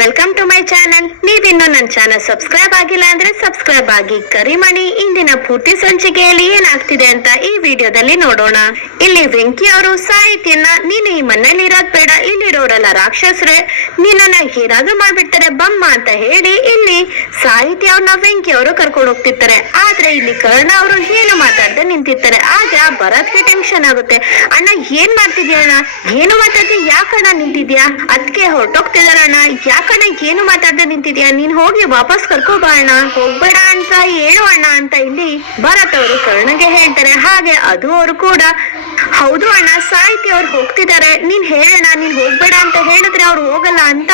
Welcome to my channel ನೀವಿನ್ನೂ ನನ್ನ channel subscribe ಆಗಿಲ್ಲ ಅಂದ್ರೆ ಸಬ್ಸ್ಕ್ರೈಬ್ ಆಗಿ. ಕರಿಮಣಿ ಇಂದಿನ ಪೂರ್ತಿ ಸಂಚಿಕೆಯಲ್ಲಿ ಏನಾಗ್ತಿದೆ ಅಂತ ಈ ವಿಡಿಯೋದಲ್ಲಿ ನೋಡೋಣ. ಇಲ್ಲಿ ವೆಂಕಿ ಅವರು ಸಾಹಿತಿಯನ್ನ, ನೀನು ಈ ಮನೇಲಿ ಇರೋದ್ ಬೇಡ. ಇಲ್ಲಿರೋರೆಲ್ಲ ರಾಕ್ಷಸರೇ. ನಿನ್ನನ್ನ ಏನಾದ್ರೂ ಮಾಡ್ಬಿಡ್ತಾರೆ. ಬಮ್ಮ ಅಂತ ಹೇಳಿ ಇಲ್ಲಿ ಸಾಹಿತಿ ಅವ್ರನ್ನ ವೆಂಕಿ ಅವರು ಕರ್ಕೊಂಡು ಹೋಗ್ತಿರ್ತಾರೆ. ಆದ್ರೆ ಇಲ್ಲಿ ಕರ್ಣ ಅವರು ಏನು ಮಾತಾಡದೆ ನಿಂತಿರ್ತಾರೆ. ಆಗ ಭರತ್ಗೆ ಟೆನ್ಷನ್ ಆಗುತ್ತೆ. ಅಣ್ಣ, ಏನ್ ಮಾಡ್ತಿದ್ಯಾ ಅಣ್ಣ? ಏನು ಮಾತಾಡ್ತಿ ಯಾಕಣ್ಣ ನಿಂತಿದ್ಯಾ? ಅದಕ್ಕೆ ಹೊರಟೋಗ್ತಿದಾರಣ್ಣ. ಯಾಕಣ್ಣ ಏನು ಮಾತಾಡ್ದೆ ನಿಂತಿದ್ಯಾ? ನೀನ್ ಹೋಗಿ ವಾಪಸ್ ಕರ್ಕೋ ಬಾ ಅಣ್ಣ. ಹೋಗ್ಬೇಡ ಅಂತ ಹೇಳು ಅಣ್ಣ ಅಂತ ಇಲ್ಲಿ ಭರತ್ ಅವರು ಕರ್ಣಗೆ ಹೇಳ್ತಾರೆ. ಹಾಗೆ ಅದು ಅವರು ಕೂಡ. ಹೌದು ಅಣ್ಣ, ಸಾಹಿತಿ ಅವ್ರು ಹೋಗ್ತಿದ್ದಾರೆ. ನೀನ್ ಹೇಳಣ್ಣ, ನೀನ್ ಹೋಗ್ಬೇಡ ಅಂತ ಹೇಳಿದ್ರೆ ಅವ್ರು ಹೋಗಲ್ಲ ಅಂತ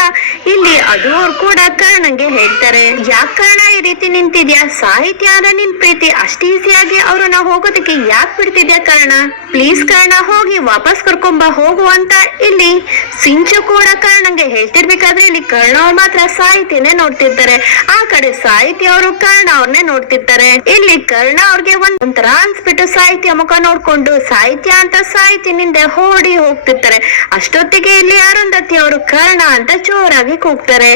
ಇಲ್ಲಿ ಅದು ಅವ್ರು ಕೂಡ ಕರ್ಣಂಗೆ ಹೇಳ್ತಾರೆ. ಯಾಕೆ ಕರ್ಣ ಈ ರೀತಿ ನಿಂತಿದ್ಯಾ? ಸಾಹಿತಿ ಆದ ನಿನ್ ಪ್ರೀತಿ. ಅಷ್ಟು ಈಸಿಯಾಗಿ ಅವ್ರನ್ನ ಹೋಗೋದಕ್ಕೆ ಯಾಕೆ ಬಿಡ್ತಿದ್ಯಾ ಕರ್ಣ? ಪ್ಲೀಸ್ ಕರ್ಣ, ಹೋಗಿ ವಾಪಸ್ ಕರ್ಕೊಂಬ, ಹೋಗು ಅಂತ ಇಲ್ಲಿ ಸಿಂಚು ಕೂಡ ಕರ್ಣಂಗೆ ಹೇಳ್ತಿರ್ಬೇಕಾದ್ರೆ ಇಲ್ಲಿ ಕರ್ಣ ಅವ್ರು ಮಾತ್ರ ಸಾಹಿತಿನೇ ನೋಡ್ತಿರ್ತಾರೆ. ಆ ಕಡೆ ಸಾಹಿತಿ ಅವರು ಕರ್ಣ ಅವ್ರನ್ನೇ ನೋಡ್ತಿರ್ತಾರೆ. ಇಲ್ಲಿ ಕರ್ಣ ಅವ್ರಿಗೆ ಒಂದ್ ಒಂಥರ ಅನ್ಸ್ಬಿಟ್ಟು ಸಾಹಿತ್ಯ ಮುಖ ನೋಡ್ಕೊಂಡು ಸಾಹಿತ್ಯ ಅಂತ ಸಾಹಿತ್ಯನಿಂದ ಓಡಿ ಹೋಗ್ತಿರ್ತಾರೆ. ಅಷ್ಟೊತ್ತಿಗೆ ಇಲ್ಲಿ ಅರುಂಧತಿ ಅವರು ಕರ್ಣ ಅಂತ ಜೋರಾಗಿ ಕೂಗ್ತಾರೆ.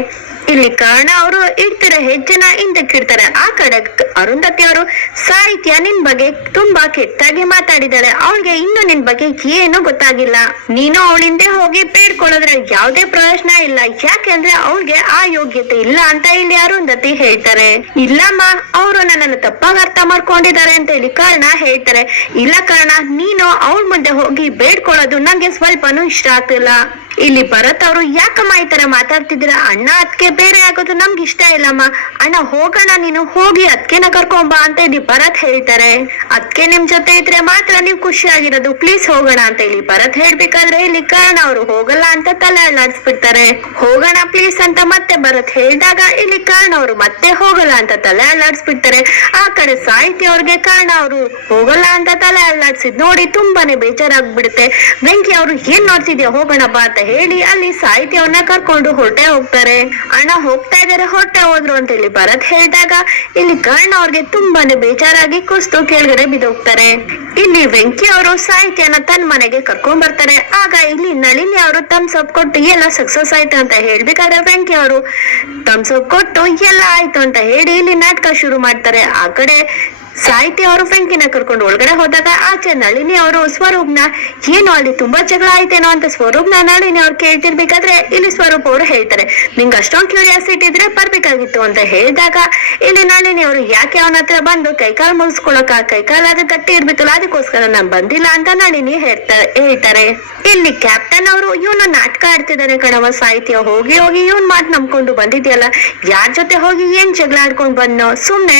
ಇಲ್ಲಿ ಕಾರಣ ಅವರು ಇಡ್ತಿರ ಹೆಜ್ಜೆನ ಹಿಂದಕ್ಕಿಡ್ತಾರೆ ಆ ಕಡೆ ಅರುಂಧತಿ ಅವರು ಸಾಹಿತ್ಯ ನಿನ್ ಬಗ್ಗೆ ತುಂಬಾ ಕೆಟ್ಟಾಗಿ ಮಾತಾಡಿದಾಳೆ ಅವಳಿಗೆ ಇನ್ನು ನಿನ್ ಬಗ್ಗೆ ಏನು ಗೊತ್ತಾಗಿಲ್ಲ. ನೀನು ಅವಳಿಂದೆ ಹೋಗಿ ಬೇಡ್ಕೊಳ್ಳೋದ್ರೆ ಯಾವ್ದೇ ಪ್ರಯೋಜನ ಇಲ್ಲ. ಯಾಕೆಂದ್ರೆ ಅವಳಿಗೆ ಆ ಯೋಗ್ಯತೆ ಇಲ್ಲ ಅಂತ ಇಲ್ಲಿ ಅರುಂಧತಿ ಹೇಳ್ತಾರೆ. ಇಲ್ಲಮ್ಮ, ಅವರು ನನ್ನನ್ನು ತಪ್ಪಾಗಿ ಅರ್ಥ ಮಾಡ್ಕೊಂಡಿದ್ದಾರೆ ಅಂತ ಹೇಳಿ ಕಾರಣ ಹೇಳ್ತಾರೆ. ಇಲ್ಲ ಕಾರಣ, ನೀನು ಅವಳ ಮುಂದೆ ಹೋಗಿ ಬೇಡ್ಕೊಳ್ಳೋದು ನಂಗೆ ಸ್ವಲ್ಪನೂ ಇಷ್ಟ ಆಗ್ತಿಲ್ಲ. ಇಲ್ಲಿ ಭರತ್ ಅವರು ಯಾಕಮ್ಮ ಈ ತರ ಮಾತಾಡ್ತಿದ್ರ ಅಣ್ಣ ಅದಕ್ಕೆ ಬೇರೆ ಆಗೋದು ನಮ್ಗೆ ಇಷ್ಟ ಇಲ್ಲಮ್ಮ. ಅಣ್ಣ ಹೋಗೋಣ ನೀನು. ಹೋಗಿ ಅದಕ್ಕೆನ ಕರ್ಕೊಂಬ ಅಂತ ಇಲ್ಲಿ ಭರತ್ ಹೇಳ್ತಾರೆ. ಅದಕ್ಕೆ ನಿಮ್ ಜೊತೆ ಇದ್ರೆ ಮಾತ್ರ ನೀವು ಖುಷಿಯಾಗಿರೋದು ಪ್ಲೀಸ್ ಹೋಗೋಣ ಅಂತ ಇಲ್ಲಿ ಭರತ್ ಹೇಳ್ಬೇಕಾದ್ರೆ ಇಲ್ಲಿ ಕಾರಣ ಅವರು ಹೋಗಲ್ಲ ಅಂತ ತಲೆ ಅಲ್ಲಾಡ್ಸ್ಬಿಡ್ತಾರೆ. ಹೋಗೋಣ ಪ್ಲೀಸ್ ಅಂತ ಮತ್ತೆ ಭರತ್ ಹೇಳಿದಾಗ ಇಲ್ಲಿ ಕಾರಣ ಅವರು ಮತ್ತೆ ಹೋಗಲ್ಲ ಅಂತ ತಲೆ ಅಲ್ಲಾಡ್ಸ್ಬಿಡ್ತಾರೆ. ಆ ಕಡೆ ಸಾಹಿತ್ಯ ಅವ್ರಿಗೆ ಕಾರಣ ಅವರು ಹೋಗಲ್ಲ ಅಂತ ತಲೆ ಅಲ್ಲಾಡ್ಸಿದ್ ನೋಡಿ ತುಂಬಾನೇ ಬೇಜಾರಾಗ್ಬಿಡುತ್ತೆ. ವೆಂಕಿ ಅವರು ಏನ್ ನೋಡ್ತಿದ್ಯಾ? ಹೋಗೋಣ ಬಾ ಅಂತ ಹೇಳಿ, ಅಲ್ಲಿ ಸಾಹಿತ್ಯವನ್ನ ಕರ್ಕೊಂಡು ಹೊರಟೆ ಹೋಗ್ತಾರೆ. ಅಣ್ಣ ಹೋಗ್ತಾ ಇದಾರೆ ಹೊರಟೆ ಹೋದ್ರು ಅಂತ ಹೇಳಿ ಭರತ್ ಹೇಳಿದಾಗ, ಇಲ್ಲಿ ಕರ್ಣ ಅವ್ರಿಗೆ ತುಂಬಾನೇ ಬೇಜಾರಾಗಿ ಕುಸ್ತು ಕೆಳಗಡೆ ಬಿದೋಗ್ತಾರೆ ಇಲ್ಲಿ ವೆಂಕಿ ಅವರು ಸಾಹಿತ್ಯನ ತನ್ನ ಮನೆಗೆ ಕರ್ಕೊಂಡ್ ಬರ್ತಾರೆ. ಆಗ ಇಲ್ಲಿ ನಳಿನಿ ಅವರು ತಮ್ಸ್ ಅಪ್ ಕೊಟ್ಟು, ಎಲ್ಲ ಸಕ್ಸಸ್ ಆಯ್ತು ಅಂತ ಹೇಳ್ಬೇಕಾದ್ರೆ ವೆಂಕಿ ಅವರು ತಮ್ಸ್ ಅಪ್ ಕೊಟ್ಟು, ಎಲ್ಲ ಆಯ್ತು ಅಂತ ಹೇಳಿ ಇಲ್ಲಿ ನಾಟಕ ಶುರು ಮಾಡ್ತಾರೆ. ಆ ಕಡೆ ಸಾಹಿತ್ಯ ಅವರು ಬೆಂಕಿನ ಕರ್ಕೊಂಡು ಒಳಗಡೆ ಹೋದಾಗ ಆಚೆ ನಳಿನಿ ಅವರು, ಸ್ವರೂಪ್ನ, ಏನು ಅಲ್ಲಿ ತುಂಬಾ ಜಗಳ ಆಯ್ತೇನೋ ಅಂತ ಸ್ವರೂಪ್ನ ನಳಿನಿ ಅವ್ರು ಕೇಳ್ತಿರ್ಬೇಕಾದ್ರೆ ಇಲ್ಲಿ ಸ್ವರೂಪ್ ಅವರು ಹೇಳ್ತಾರೆ. ನಿಂಗೆ ಅಷ್ಟೊಂದು ಕ್ಯೂರಿಯಾಸಿಟಿ ಇದ್ರೆ ಬರ್ಬೇಕಾಗಿತ್ತು ಅಂತ ಹೇಳಿದಾಗ ಇಲ್ಲಿ ನಳಿನಿ ಅವರು ಯಾಕೆ ಅವನ ಹತ್ರ ಬಂದು ಕೈಕಾಲು ಮುಗಿಸ್ಕೊಳಕ ಕೈಕಾಲಾದ್ರೆ ಗಟ್ಟಿ ಇರ್ಬೇಕಲ್ಲ, ಅದಕ್ಕೋಸ್ಕರ ನಾನ್ ಬಂದಿಲ್ಲ ಅಂತ ನಳಿನಿ ಹೇಳ್ತಾರೆ ಹೇಳ್ತಾರೆ. ಇಲ್ಲಿ ಕ್ಯಾಪ್ಟನ್ ಅವರು, ಇವನು ನಾಟಕ ಆಡ್ತಿದ್ದಾನೆ ಕಣವ ಸಾಹಿತ್ಯ ಹೋಗಿ ಹೋಗಿ ಇವನ್ ಮಾತು ನಂಬ್ಕೊಂಡು ಬಂದಿದ್ಯಲ್ಲ, ಯಾರ ಜೊತೆ ಹೋಗಿ ಏನ್ ಜಗಳ ಆಡ್ಕೊಂಡು ಬಂದ್ನೋ? ಸುಮ್ನೆ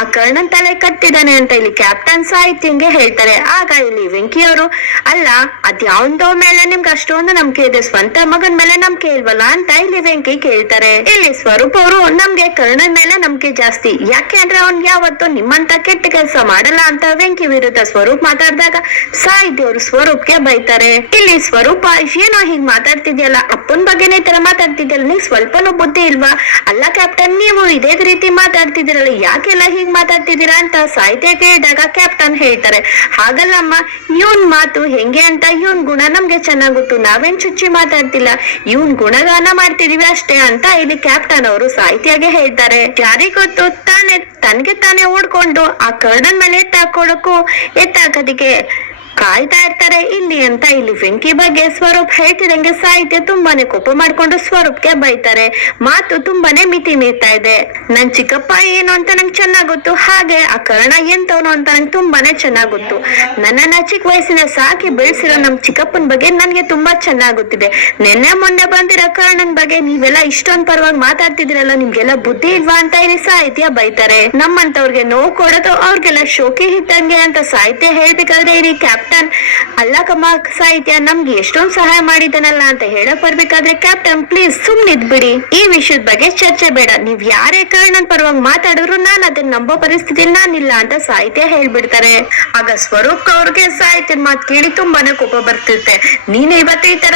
ಆ ಕರ್ಣನ್ ತಲೆ ಕಟ್ಟಿದಾನೆ ಅಂತ ಇಲ್ಲಿ ಕ್ಯಾಪ್ಟನ್ ಸಾಹಿತ್ಯಂಗೆ ಹೇಳ್ತಾರೆ. ಆಗ ಇಲ್ಲಿ ವೆಂಕಿ ಅವರು, ಅಲ್ಲ, ಅದ್ಯಾವಂದೋ ಮೇಲೆ ನಿಮ್ಗೆ ಅಷ್ಟೊಂದು ನಂಬಿಕೆ ಇದೆ, ಸ್ವಂತ ಮಗನ್ ಮೇಲೆ ನಂಬಿಕೆ ಇಲ್ವಲ್ಲ ಅಂತ ಇಲ್ಲಿ ವೆಂಕಿ ಕೇಳ್ತಾರೆ. ಇಲ್ಲಿ ಸ್ವರೂಪ್ ಅವರು ನಮ್ಗೆ ಕರ್ಣನ್ ಮೇಲೆ ನಂಬಿಕೆ ಜಾಸ್ತಿ. ಯಾಕೆ ಅಂದ್ರೆ ಅವ್ನ್ ಯಾವತ್ತೂ ನಿಮ್ಮಂತ ಕೆಟ್ಟ ಕೆಲಸ ಮಾಡಲ್ಲ ಅಂತ ವೆಂಕಿ ವಿರುದ್ಧ ಸ್ವರೂಪ್ ಮಾತಾಡಿದಾಗ ಸಾಹಿತ್ಯ ಅವರು ಸ್ವರೂಪ್ಗೆ ಬೈತಾರೆ. ಇಲ್ಲಿ ಸ್ವರೂಪ ಏನೋ ಹಿಂಗ್ ಮಾತಾಡ್ತಿದ್ಯಲ್ಲ? ಅಪ್ಪನ್ ಬಗ್ಗೆನೇ ತರ ಮಾತಾಡ್ತಿದ್ಯಲ್ಲ? ನೀವ್ ಸ್ವಲ್ಪನೂ ಬುದ್ಧಿ ಇಲ್ವಾ? ಅಲ್ಲ ಕ್ಯಾಪ್ಟನ್ ನೀವು ಇದೇ ರೀತಿ ಮಾತಾಡ್ತಿದ್ದೀರಲ್ಲ, ಯಾಕೆಲ್ಲ ಹಿಂಗ್ ಮಾತಾಡ್ತಿದ್ದೀರಾ? ಅಂತ ಸಾಹಿತ್ಯ ಕೇಳಿದಾಗ ಕ್ಯಾಪ್ಟನ್ ಹೇಳ್ತಾರೆ. ಹಾಗಲ್ಲಮ್ಮ, ಇವನ್ ಮಾತು ಹೆಂಗೆ ಅಂತ ಇವನ್ ಗುಣ ನಮ್ಗೆ ಚೆನ್ನಾಗುತ್ತು. ಗೊತ್ತು ನಾವೇನ್ ಚುಚ್ಚಿ ಮಾತಾಡ್ತಿಲ್ಲ. ಇವನ್ ಗುಣಗಾನ ಮಾಡ್ತಿದೀವಿ ಅಷ್ಟೇ ಅಂತ ಇಲ್ಲಿ ಕ್ಯಾಪ್ಟನ್ ಅವರು ಸಾಹಿತ್ಯಾಗೆ ಹೇಳ್ತಾರೆ. ಗೊತ್ತು? ತಾನೇ, ತನ್ಗೆ ತಾನೇ ಓಡ್ಕೊಂಡು ಆ ಕರ್ಡನ್ ಮೇಲೆ ಎತ್ತಾಕೊಡಕ್ಕೂ ಎತ್ತಾಕೋದಿಕ್ಕೆ ಕಾಯ್ತಾ ಇರ್ತಾರೆ. ಇಲ್ಲಿ ಅಂತ, ಇಲ್ಲಿ ವೆಂಕಿ ಬಗ್ಗೆ ಸ್ವರೂಪ್ ಹೇಳ್ತಿದಂಗೆ ಸಾಹಿತ್ಯ ತುಂಬಾನೇ ಕೋಪ ಮಾಡ್ಕೊಂಡು ಸ್ವರೂಪ್ಗೆ ಬೈತಾರೆ. ಮಾತು ತುಂಬಾನೇ ಮಿತಿ ಮೀರ್ತಾ ಇದೆ. ನನ್ ಚಿಕ್ಕಪ್ಪ ಏನು ಅಂತ ನಂಗೆ ಚೆನ್ನಾಗ್ ಗೊತ್ತು, ಹಾಗೆ ಆ ಕರ್ಣ ಎಂತವನು ಅಂತ ನಂಗೆ ತುಂಬಾನೇ ಚೆನ್ನಾಗ್ ಗೊತ್ತು. ನನ್ನನ್ನ ಚಿಕ್ಕ ವಯಸ್ಸಿನ ಸಾಕಿ ಬೆಳೆಸಿರೋ ನಮ್ ಚಿಕ್ಕಪ್ಪನ ಬಗ್ಗೆ ನನ್ಗೆ ತುಂಬಾ ಚೆನ್ನಾಗ್ ಗೊತ್ತಿದೆ. ನಿನ್ನೆ ಮೊನ್ನೆ ಬಂದಿರೋ ಕರ್ಣನ್ ಬಗ್ಗೆ ನೀವೆಲ್ಲ ಇಷ್ಟೊಂದ್ ಪರವಾಗಿ ಮಾತಾಡ್ತಿದಿರಲ್ಲ ನಿಮ್ಗೆಲ್ಲ ಬುದ್ಧಿ ಇಲ್ವಾ ಅಂತ ಇಲ್ಲಿ ಸಾಹಿತ್ಯ ಬೈತಾರೆ. ನಮ್ಮಂತವ್ರಿಗೆ ನೋವು ಕೊಡೋದು ಅವ್ರಿಗೆಲ್ಲ ಶೋಕಿ ಇದ್ದಂಗೆ ಅಂತ ಸಾಹಿತ್ಯ ಹೇಳ್ಬೇಕಾದ್ರೆ ಇಲ್ಲಿ ಕ್ಯಾಪ್ಟನ್ ಅಲ್ಲ ಕಮ್ಮ, ಸಾಹಿತ್ಯ ನಮ್ಗೆ ಎಷ್ಟೊಂದ್ ಸಹಾಯ ಮಾಡಿದನಲ್ಲ ಅಂತ ಹೇಳಕ್ ಬರ್ಬೇಕಾದ್ರೆ ಕ್ಯಾಪ್ಟನ್, ಪ್ಲೀಸ್ ಸುಮ್ನಿದ್ ಬಿಡಿ ಈ ವಿಷಯದ ಬಗ್ಗೆ ಚರ್ಚೆ ಬೇಡ. ನೀವ್ ಯಾರೇ ಕಾರಣನ್ ಪರವಾಗಿ ಮಾತಾಡಿದ್ರು ನಾನ್ ಅದನ್ನ ನಂಬೋ ಪರಿಸ್ಥಿತಿ ನಾನಿಲ್ಲ ಅಂತ ಸಾಹಿತ್ಯ ಹೇಳ್ಬಿಡ್ತಾರೆ. ಆಗ ಸ್ವರೂಪ್ ಅವ್ರಿಗೆ ಸಾಹಿತ್ಯದ ಮಾತ್ ಕೇಳಿ ತುಂಬಾನೇ ಕೋಪ ಬರ್ತಿರುತ್ತೆ. ನೀನು ಇವತ್ತು ಈ ತರ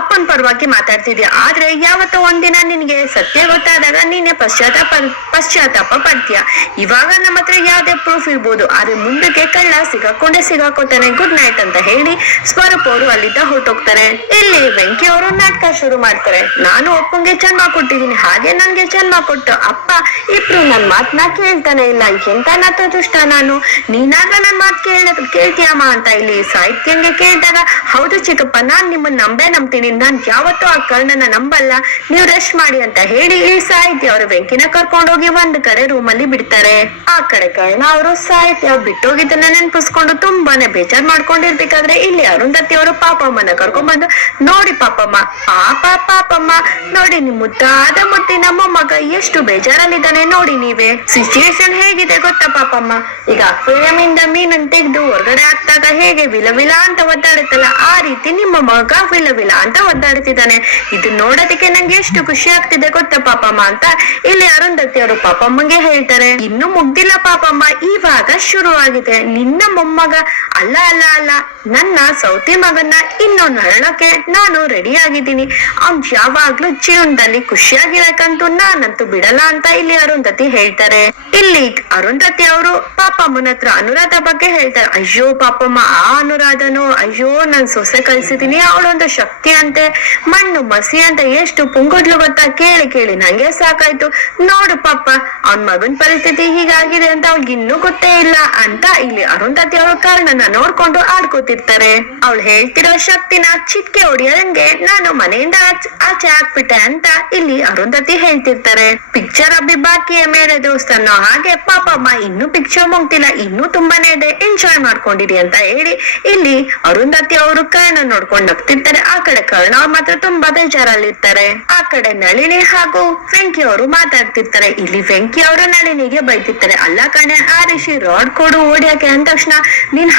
ಅಪ್ಪನ್ ಪರವಾಗಿ ಮಾತಾಡ್ತಿದ್ಯಾ? ಆದ್ರೆ ಯಾವತ್ತೋ ಒಂದಿನ ನಿನ್ಗೆ ಸತ್ಯ ಗೊತ್ತಾದಾಗ ನೀನೆ ಪಶ್ಚಾತ್ತಾಪ ಪಶ್ಚಾತ್ತಾಪ ಪಡ್ತೀಯ? ಇವಾಗ ನಮ್ಮ ಹತ್ರ ಯಾವ್ದೇ ಪ್ರೂಫ್ ಇರ್ಬೋದು. ಆದ್ರೆ ಮುಂದಕ್ಕೆ ಕಳ್ಳ ಸಿಗಾಕೊಂಡೇ ಸಿಗಾಕೋತಾನೆ. ಗುಡ್ ನೈಟ್ ಅಂತ ಹೇಳಿ ಸ್ವರೂಪ್ ಅವರು ಅಲ್ಲಿಂದ ಹೊರಟೋಗ್ತಾರೆ. ಇಲ್ಲಿ ವೆಂಕಿ ಅವರು ನಾಟಕ ಶುರು ಮಾಡ್ತಾರೆ. ನಾನು ಒಪ್ಪಂಗೆ ಜನ್ಮ ಕೊಟ್ಟಿದ್ದೀನಿ. ಹಾಗೆ ನನ್ಗೆ ಜನ್ಮ ಕೊಟ್ಟು ಅಪ್ಪ ಇಬ್ರು ನನ್ ಮಾತ್ನ ಕೇಳ್ತಾನೆ ಇಲ್ಲ. ಎಂತ ನತ ದುಷ್ಟ ನಾನು? ನೀನಾಗ ನನ್ ಮಾತ್ ಕೇಳ ಕೇಳ್ತೀಯಮ್ಮ ಅಂತ ಇಲ್ಲಿ ಸಾಹಿತ್ಯಂಗೆ ಕೇಳಿದಾಗ, ಹೌದು ಚಿಕ್ಕಪ್ಪ, ನಾನ್ ನಿಮ್ಮನ್ನ ನಂಬೇ ನಂಬ್ತೀನಿ. ನಾನ್ ಯಾವತ್ತೂ ಆ ಕರ್ಣನ ನಂಬಲ್ಲ. ನೀವು ರೆಸ್ಟ್ ಮಾಡಿ ಅಂತ ಹೇಳಿ ಈ ಸಾಹಿತ್ಯ ಅವರು ವೆಂಕಿನ ಕರ್ಕೊಂಡೋಗಿ ಒಂದ್ ಕಡೆ ರೂಮಲ್ಲಿ ಬಿಡ್ತಾರೆ. ಆ ಕಡೆ ಕರ್ಣ ಅವರು ಸಾಹಿತ್ಯ ಬಿಟ್ಟೋಗಿದ್ದನ್ನ ನೆನ್ಪಿಸ್ಕೊಂಡು ತುಂಬಾನೇ ಬೇಜಾರ್ ಮಾಡ್ಕೊಂಡಿರ್ಬೇಕಾದ್ರೆ ಇಲ್ಲಿ ಅರುಂಧತಿ ಅವರು ಪಾಪಮ್ಮನ ಕರ್ಕೊಂಡ್ಬಂದು ನೋಡಿ ಪಾಪಮ್ಮ ಪಾಪ ಪಾಪಮ್ಮ, ನೋಡಿ ನಿಮ್ ಮುದ್ದಾದ ನಮ್ಮ ಮಗ ಎಷ್ಟು ಬೇಜಾರಲ್ಲಿದ್ದಾನೆ, ನೋಡಿ ನೀವೇ. ಸಿಚುಯೇಷನ್ ಹೇಗಿದೆ ಗೊತ್ತಾ ಪಾಪಮ್ಮ? ಈಗ ಅಕ್ವೇರಿಯಂ ಇಂದ ಮೀನನ್ ತೆಗೆದು ಹೊರಗಡೆ ಹಾಕ್ದಾಗ ಹೇಗೆ ವಿಲ ವಿಲ ಅಂತ ಒದ್ದಾಡುತ್ತಲ್ಲ, ಆ ರೀತಿ ನಿಮ್ಮ ಮಗ ವಿಲ ವಿಲ ಅಂತ ಒದ್ದಾಡುತ್ತಿದ್ದಾನೆ ಇದು ನೋಡೋದಕ್ಕೆ ನಂಗೆ ಎಷ್ಟು ಖುಷಿ ಆಗ್ತಿದೆ ಗೊತ್ತಾ ಪಾಪಮ್ಮ ಅಂತ ಇಲ್ಲಿ ಅರುಂಧತಿ ಅವರು ಪಾಪಮ್ಮಂಗೆ ಹೇಳ್ತಾರೆ. ಇನ್ನು ಮುಗ್ದಿಲ್ಲ ಪಾಪಮ್ಮ, ಇವಾಗ ಶುರುವಾಗಿದೆ. ನಿನ್ನ ಮೊಮ್ಮಗ ಅಲ್ಲ ಅಲ್ಲ ಅಲ್ಲ. ನನ್ನ ಸೌತಿ ಮಗನ್ನ ಇನ್ನು ನರಳಕ್ಕೆ ನಾನು ರೆಡಿ ಆಗಿದ್ದೀನಿ ಅವ್ನ್ ಯಾವಾಗ್ಲೂ ಜೀವನದಲ್ಲಿ ಖುಷಿಯಾಗಿರಕಂತೂ ನಾನಂತೂ ಬಿಡಲ್ಲ ಅಂತ ಇಲ್ಲಿ ಅರುಂಧತಿ ಹೇಳ್ತಾರೆ. ಇಲ್ಲಿ ಅರುಂಧತಿ ಅವರು ಪಾಪಮ್ಮನ ಹತ್ರ ಅನುರಾಧ ಬಗ್ಗೆ ಹೇಳ್ತಾರೆ. ಅಯ್ಯೋ, ಪಾಪಮ್ಮ, ಆ ಅನುರಾಧನು, ಅಯ್ಯೋ, ನನ್ ಸೊಸೆ ಕಳ್ಸಿದೀನಿ, ಅವಳೊಂದು ಶಕ್ತಿ ಅಂತೆ. ಮಣ್ಣು ಮಸಿ ಅಂತ ಎಷ್ಟು ಪುಂಗುಡ್ಲು ಗೊತ್ತಾ ಕೇಳಿ ಕೇಳಿ ನಂಗೆ ಸಾಕಾಯ್ತು. ನೋಡು ಪಾಪ, ಅವನ್ ಮಗನ್ ಪರಿಸ್ಥಿತಿ ಹೀಗಾಗಿದೆ ಅಂತ ಅವ್ಳಿಗೆ ಇನ್ನೂ ಗೊತ್ತೇ ಇಲ್ಲ ಅಂತ ಇಲ್ಲಿ ಅರುಂಧತಿ ಅವರ ಕಾರಣನ ನೋಡ್ಕೊಂಡು ಆಡ್ಕೋತಿರ್ತಾರೆ. ಅವಳು ಹೇಳ್ತಿರೋ ಶಕ್ತಿನ ಚಿಟ್ಕೆ ಹೊಡಿಯೋದಂಗೆ ನಾನು ಮನೆಯಿಂದ ಆಚ್- ಹಾಕ್ಬಿಟ್ಟೆ ಅಂತ ಇಲ್ಲಿ ಅರುಂಧತಿ ಹೇಳ್ತಿರ್ತಾರೆ. ಪಿಕ್ಚರ್ ಅಬ್ಬಿ ಬಾಕಿಯ ಮೇಲೆ ದೇವಸ್ಥಾನ ಹಾಗೆ ಪಾಪಮ್ಮ ಇನ್ನು ಪಿಕ್ಚರ್ ಮುಗ್ತಿಲ್ಲ ಇನ್ನೂ ತುಂಬಾನೇ ಇದೆ ಎಂಜಾಯ್ ಮಾಡ್ಕೊಂಡಿರಿ ಅಂತ ಹೇಳಿ ಇಲ್ಲಿ ಅರುಂಧತಿ ಅವರು ಕರ್ಣ ನೋಡ್ಕೊಂಡು ನಗ್ತಿರ್ತಾರೆ. ಆ ಕಡೆ ಕರ್ಣ ಮಾತ್ರ ತುಂಬಾ ಬೇಜಾರಲ್ಲಿರ್ತಾರೆ. ಆ ಕಡೆ ನಳಿನಿ ಹಾಗೂ ವೆಂಕಿ ಅವರು ಮಾತಾಡ್ತಿರ್ತಾರೆ. ಇಲ್ಲಿ ವೆಂಕಿ ಅವರು ನಳಿನಿಗೆ ಬೈತಿರ್ತಾರೆ. ಅಲ್ಲ ಕಣೆ, ಆ ರಿಷಿ ರಾಡ್ ಕೊಡು ಓಡಿಯಾಕೆ ಅಂದ ತಕ್ಷಣ ನೀನ್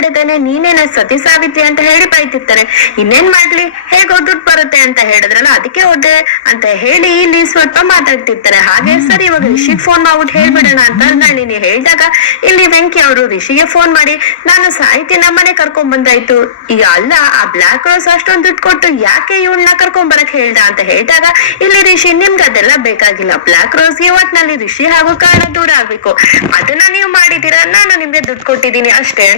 ಹಾಕೊಟ್ಬಿಡಿದ್ದೇನೆ ನೀನೇನ ಸತಿ ಸಾವಿತ್ರಿ ಅಂತ ಹೇಳಿ ಬೈತಿರ್ತಾರೆ. ಇನ್ನೇನ್ ಮಾಡ್ಲಿ? ಹೇಗೋ ದುಡ್ಡು ಬರುತ್ತೆ ಅಂತ ಹೇಳಿದ್ರಲ್ಲ ಅದಕ್ಕೆ ಹೋದೆ ಅಂತ ಹೇಳಿ ಇಲ್ಲಿ ಸ್ವಲ್ಪ ಮಾತಾಡ್ತಿರ್ತಾರೆ. ಹಾಗೆ ಸರಿ ಇವಾಗ ರಿಷಿಗ್ ಫೋನ್ ಮಾಡ್ಬಿಟ್ಟು ಹೇಳ್ಬಿಡೋಣ ಅಂತ ನಳಿನಿ ಹೇಳಿದಾಗ ಇಲ್ಲಿ ವೆಂಕಿ ಅವರು ರಿಷಿಗೆ ಫೋನ್ ಮಾಡಿ ನಾನು ಸಾಹಿತ್ಯ ನಮ್ಮನೆ ಕರ್ಕೊಂಡ್ ಬಂದಾಯ್ತು. ಈಗ ಅಲ್ಲ ಆ ಬ್ಲಾಕ್ ರೋಸ್ ಅಷ್ಟೊಂದು ದುಡ್ಡು ಕೊಟ್ಟು ಯಾಕೆ ಇವಳನ್ನ ಕರ್ಕೊಂಡ್ ಬರಕ್ ಹೇಳ್ದ? ಅಂತ ಹೇಳಿದಾಗ ಇಲ್ಲಿ ರಿಷಿ ನಿಮ್ಗೆ ಅದೆಲ್ಲ ಬೇಕಾಗಿಲ್ಲ. ಬ್ಲಾಕ್ ರೋಸ್ಗೆ ಒಟ್ನಲ್ಲಿ ರಿಷಿ ಹಾಗೂ ಕಾರಣ ದೂರ ಆಗ್ಬೇಕು. ಅದನ್ನ ನೀವು ಮಾಡಿದೀರಾ ನಾನು ನಿಮ್ಗೆ ದುಡ್ಡು ಕೊಟ್ಟಿದ್ದೀನಿ ಅಷ್ಟೇ.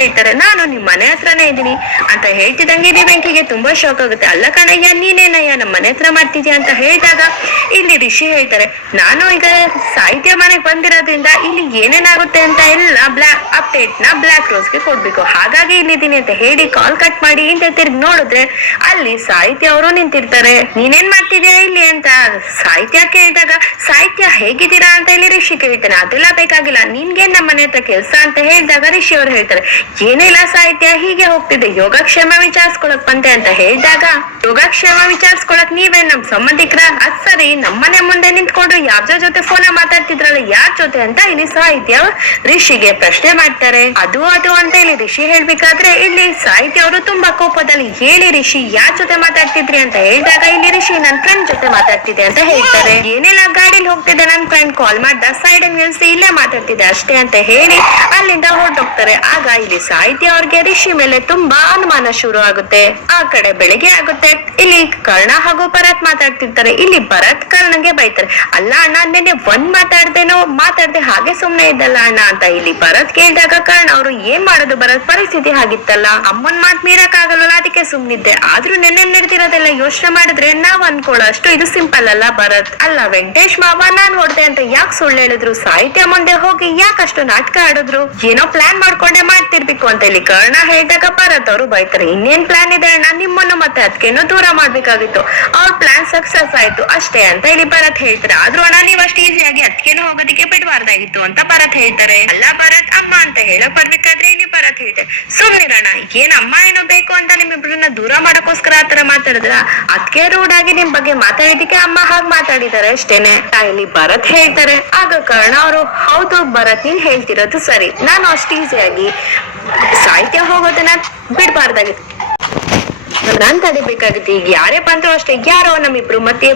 ಹೇಳ್ತಾರೆ ನಾನು ನಿಮ್ ಮನೆ ಹತ್ರನೇ ಇದ್ದೀನಿ ಅಂತ ಹೇಳ್ತಿದಂಗೆ ಬೆಂಕಿಗೆ ತುಂಬಾ ಶಾಕ್ ಆಗುತ್ತೆ. ಅಲ್ಲ ಕಣಯ್ಯ ನೀನೇನಯ್ಯ ನಮ್ಮ ಮನೆ ಹತ್ರ ಮಾಡ್ತಿದ್ಯಾ ಅಂತ ಹೇಳಿದಾಗ ಇಲ್ಲಿ ರಿಷಿ ಹೇಳ್ತಾರೆ, ನಾನು ಈಗ ಸಾಹಿತ್ಯ ಮನೆಗೆ ಬಂದಿರೋದ್ರಿಂದ ಇಲ್ಲಿ ಏನೇನಾಗುತ್ತೆ ಅಂತ ಎಲ್ಲ ಬ್ಲಾಕ್ ಅಪ್ಡೇಟ್ನ ಬ್ಲಾಕ್ ರೋಸ್ಗೆ ಕೊಡ್ಬೇಕು. ಹಾಗಾಗಿ ಇಲ್ಲಿದ್ದೀನಿ ಅಂತ ಹೇಳಿ ಕಾಲ್ ಕಟ್ ಮಾಡಿ ಹಿಂದೆ ತಿರ್ಗಿ ನೋಡಿದ್ರೆ ಅಲ್ಲಿ ಸಾಹಿತ್ಯ ಅವರು ನಿಂತಿರ್ತಾರೆ. ನೀನೇನ್ ಮಾಡ್ತಿದ್ಯಾ ಇಲ್ಲಿ ಅಂತ ಸಾಹಿತ್ಯ ಕೇಳಿದಾಗ, ಸಾಹಿತ್ಯ ಹೇಗಿದ್ದೀರಾ? ಅಂತ ಇಲ್ಲಿ ರಿಷಿ ಕೇಳ್ತಾನೆ. ಅದೆಲ್ಲ ಬೇಕಾಗಿಲ್ಲ. ನಿನ್ಗೆ ನಮ್ಮ ಮನೆ ಹತ್ರ ಕೆಲ್ಸ ಅಂತ ಹೇಳಿದಾಗ ರಿಷಿ ಅವರು ಹೇಳ್ತಾರೆ ಏನಿಲ್ಲ ಸಾಹಿತ್ಯ, ಹೀಗೆ ಹೋಗ್ತಿದೆ. ಯೋಗಕ್ಷೇಮ ವಿಚಾರಿಸ್ಕೊಳಕ್ ಬಂದೆ ಅಂತ ಹೇಳಿದಾಗ, ಯೋಗಕ್ಷೇಮ ವಿಚಾರಿಸ್ಕೊಳಕ್ ನೀವೇ ನಮ್ ಸಂಬಂಧಿಕರ? ಅದ್ ಸರಿ, ನಮ್ಮನೆ ಮುಂದೆ ನಿಂತ್ಕೊಂಡು ಯಾವ್ದ್ರ ಜೊತೆ ಫೋನ್ ಮಾತಾಡ್ತಿದ್ರಲ್ಲ, ಯಾರ್ ಜೊತೆ ಅಂತ ಇಲ್ಲಿ ಸಾಹಿತ್ಯ ರಿಷಿಗೆ ಪ್ರಶ್ನೆ ಮಾಡ್ತಾರೆ. ಅದು ಅದು ಅಂತ ಇಲ್ಲಿ ರಿಷಿ ಹೇಳ್ಬೇಕಾದ್ರೆ ಇಲ್ಲಿ ಸಾಹಿತ್ಯ ಅವರು ತುಂಬಾ ಕೋಪದಲ್ಲಿ ಹೇಳಿ, ರಿಷಿ, ಯಾರ್ ಜೊತೆ ಮಾತಾಡ್ತಿದ್ರಿ? ಅಂತ ಹೇಳಿದಾಗ ಇಲ್ಲಿ ರಿಷಿ ನನ್ ಫ್ರೆಂಡ್ ಜೊತೆ ಮಾತಾಡ್ತಿದೆ ಅಂತ ಹೇಳ್ತಾರೆ. ಏನಿಲ್ಲ, ಗಾಡಿಲಿ ಹೋಗ್ತಿದೆ ನನ್ ಫ್ರೆಂಡ್ ಕಾಲ್ ಮಾಡ್ದ ಸೈಡ್ ನಿಲ್ಸಿ ಇಲ್ಲೇ ಮಾತಾಡ್ತಿದೆ ಅಷ್ಟೇ ಅಂತ ಹೇಳಿ ಅಲ್ಲಿಂದ ಹೊರಟೋಗ್ತಾರೆ. ಆಗ ಇಲ್ಲಿ ಸಾಹಿತ್ಯ ಅವ್ರಿಗೆ ರಿಷಿ ಮೇಲೆ ತುಂಬಾ ಅನುಮಾನ ಶುರು ಆಗುತ್ತೆ ಆ ಕಡೆ ಬೆಳಿಗ್ಗೆ ಆಗುತ್ತೆ. ಇಲ್ಲಿ ಕರ್ಣ ಹಾಗೂ ಭರತ್ ಮಾತಾಡ್ತಿರ್ತಾರೆ. ಇಲ್ಲಿ ಭರತ್ ಕರ್ಣಗೆ ಬೈತಾರೆ. ಅಲ್ಲ ಅಣ್ಣ, ನೆನ್ನೆ ಒಂದ್ ಮಾತಾಡ್ದೇನೋ, ಮಾತಾಡ್ದೆ ಹಾಗೆ ಸುಮ್ನೆ ಇದ್ದಲ್ಲ ಅಣ್ಣ ಅಂತ ಇಲ್ಲಿ ಭರತ್ ಕೇಳಿದಾಗ ಕರ್ಣ ಅವರು ಏನ್ ಮಾಡೋದು ಭರತ್? ಪರಿಸ್ಥಿತಿ ಆಗಿತ್ತಲ್ಲ ಅಮ್ಮನ್ ಮಾತ್ ಮೀರಕ್ ಆಗಲ್ಲ ಅದಕ್ಕೆ ಸುಮ್ನಿದ್ದೆ. ಆದ್ರೂ ನೆನ್ನೆ ನಡೆದಿರೋದೆಲ್ಲ ಯೋಚನೆ ಮಾಡಿದ್ರೆ ನಾವ್ ಅನ್ಕೊಳ್ಳೋ ಅಷ್ಟು ಇದು ಸಿಂಪಲ್ ಅಲ್ಲ ಭರತ್. ಅಲ್ಲ ವೆಂಕಟೇಶ್ ಮಾವ, ನಾನ್ ಹೊಡ್ದೆ ಅಂತ ಯಾಕೆ ಸುಳ್ಳು ಹೇಳಿದ್ರು? ಸಾಹಿತ್ಯ ಮುಂದೆ ಹೋಗಿ ಯಾಕಷ್ಟು ನಾಟಕ ಆಡಿದ್ರು? ಏನೋ ಪ್ಲಾನ್ ಮಾಡ್ಕೊಂಡೆ ಮಾಡ್ತಿರ್ಬೇಕು ಅಂತ ಹೇಳಿ. ಕರ್ಣ ಹೇಳಿದಾಗ ಭರತ್ ಅವರು ಬೈತಾರೆ. ಇನ್ನೇನ್ ಪ್ಲಾನ್ ಇದೆ ಅಣ್ಣ? ನಿಮ್ಮನ್ನು ಮತ್ತೆ ಅದಕ್ಕೇನೋ ದೂರ ಮಾಡ್ಬೇಕಾಗಿತ್ತು. ಅವ್ರ ಪ್ಲಾನ್ ಸಕ್ಸಸ್ ಆಯ್ತು. ಅಷ್ಟೇ ಅಂತ ಇಲ್ಲಿ ಭರತ್ ಹೇಳ್ತಾರೆ. ಆದ್ರೂ ಅಣ್ಣ, ನೀವ್ ಅಷ್ಟು ಈಸಿಯಾಗಿ ಅದಕ್ಕೇನೋ ಹೋಗೋದಕ್ಕೆ ಬಿಡಬಾರ್ದಾಗಿತ್ತು ಅಂತ ಭರತ್ ಹೇಳ್ತಾರೆ. ಅಲ್ಲ ಭರತ್, ಅಮ್ಮ ಅಂತ ಹೇಳಕ್ ಬರ್ಬೇಕಾದ್ರೆ ಇಲ್ಲಿ ಭರತ್ ಹೇಳ್ತಾರೆ. ಸುಮ್ನಿರಣ್ಣ ಏನ್ ಅಮ್ಮ ಏನೋ ಬೇಕು ಅಂತ ನಿಮ್ಮಿಬ್ರನ್ನ ದೂರ ಮಾಡಕ್ಕೋಸ್ಕರ ಆತರ ಮಾತಾಡಿದ್ರ? ಅದಕ್ಕೆ ರೂಡ್ ಆಗಿ ನಿಮ್ ಬಗ್ಗೆ ಮಾತಾಡಿದಕ್ಕೆ ಅಮ್ಮ ಹಾಗ್ ಮಾತಾಡಿದಾರೆ ಅಷ್ಟೇನೆ. ಇಲ್ಲಿ ಭರತ್ ಹೇಳ್ತಾರೆ. ಆಗ ಕರ್ಣ ಅವರು, ಹೌದು ಭರತ್, ನೀನ್ ಹೇಳ್ತಿರೋದು ಸರಿ. ನಾನು ಅಷ್ಟು ಈಸಿಯಾಗಿ ಸಾಹಿತ್ಯ ಹೋಗೋದನ್ನ ಬಿಡ್ಬಾರ್ದಾಗಿತ್ತು ನಾನ್ ತಡಿಬೇಕಾಗುತ್ತೆ ಈಗ ಯಾರೇ ಬಂದ್ರು ಅಷ್ಟೇ, ಯಾರೋ ನಮ್ಮಿಬ್ರು ಮತ್ತೆ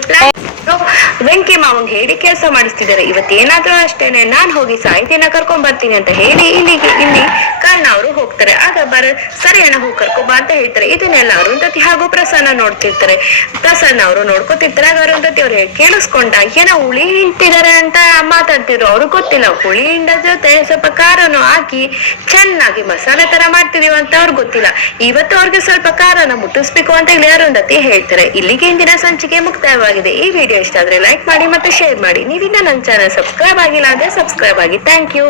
ವೆಂಕಿ ಮಾವಂಗ್ ಹೇಳಿ ಕೆಲಸ ಮಾಡಿಸ್ತಿದ್ದಾರೆ. ಇವತ್ತೇನಾದ್ರೂ ಅಷ್ಟೇನೆ, ನಾನ್ ಹೋಗಿ ಸಾಹಿತ್ಯನ ಕರ್ಕೊಂಡ್ ಬರ್ತೀನಿ ಅಂತ ಹೇಳಿ ಇಲ್ಲಿಗೆ ಇಲ್ಲಿ ಕರ್ಣ ಅವರು ಹೋಗ್ತಾರೆ. ಆಗ ಬರ ಸರಿ ಅಣ್ಣ ಹೋಗಿ ಬಾ ಅಂತ ಹೇಳ್ತಾರೆ. ಇದನ್ನೆಲ್ಲ ಅರುಂಧತಿ ಹಾಗೂ ಪ್ರಸನ್ನ ನೋಡ್ತಿರ್ತಾರೆ. ಪ್ರಸನ್ನ ಅವರು ನೋಡ್ಕೊತಿರ್ತಾರೆ. ಆಗ ಅರುಂಧತಿ ಅವ್ರು ಕೇಳಿಸ್ಕೊಂಡ, ಏನೋ ಉಳಿ ಹಿಂಡ್ತಿದಾರೆ ಅಂತ ಮಾತಾಡ್ತಿದ್ರು ಅವ್ರು ಗೊತ್ತಿಲ್ಲ. ಹುಳಿ ಹಿಂಡ ಜೊತೆ ಸ್ವಲ್ಪ ಖಾರನು ಹಾಕಿ ಚೆನ್ನಾಗಿ ಮಸಾಲೆ ತರ ಮಾಡ್ತಿದೀವಿ ಅಂತ ಅವ್ರು ಗೊತ್ತಿಲ್ಲ. ಇವತ್ತು ಅವ್ರಿಗೆ ಸ್ವಲ್ಪ ಖಾರನ ಮುಟ್ಟಿಸ್ಬೇಕು ಅಂತ ಹೇಳಿ ಅರುಂಧತಿ ಹೇಳ್ತಾರೆ. ಇಲ್ಲಿಗೆ ಇಂದಿನ ಸಂಚಿಕೆ ಮುಕ್ತಾಯವಾಗಿದೆ. ಈ ವಿಡಿಯೋ ಇಷ್ಟ ಆದ್ರೆ ಲೈಕ್ ಮಾಡಿ ಮತ್ತೆ ಶೇರ್ ಮಾಡಿ. ನೀವಿನ್ನ ನನ್ನ ಚಾನಲ್ ಸಬ್ಸ್ಕ್ರೈಬ್ ಆಗಿಲ್ಲ ಅಂದ್ರೆ ಸಬ್ಸ್ಕ್ರೈಬ್ ಆಗಿ. Thank you.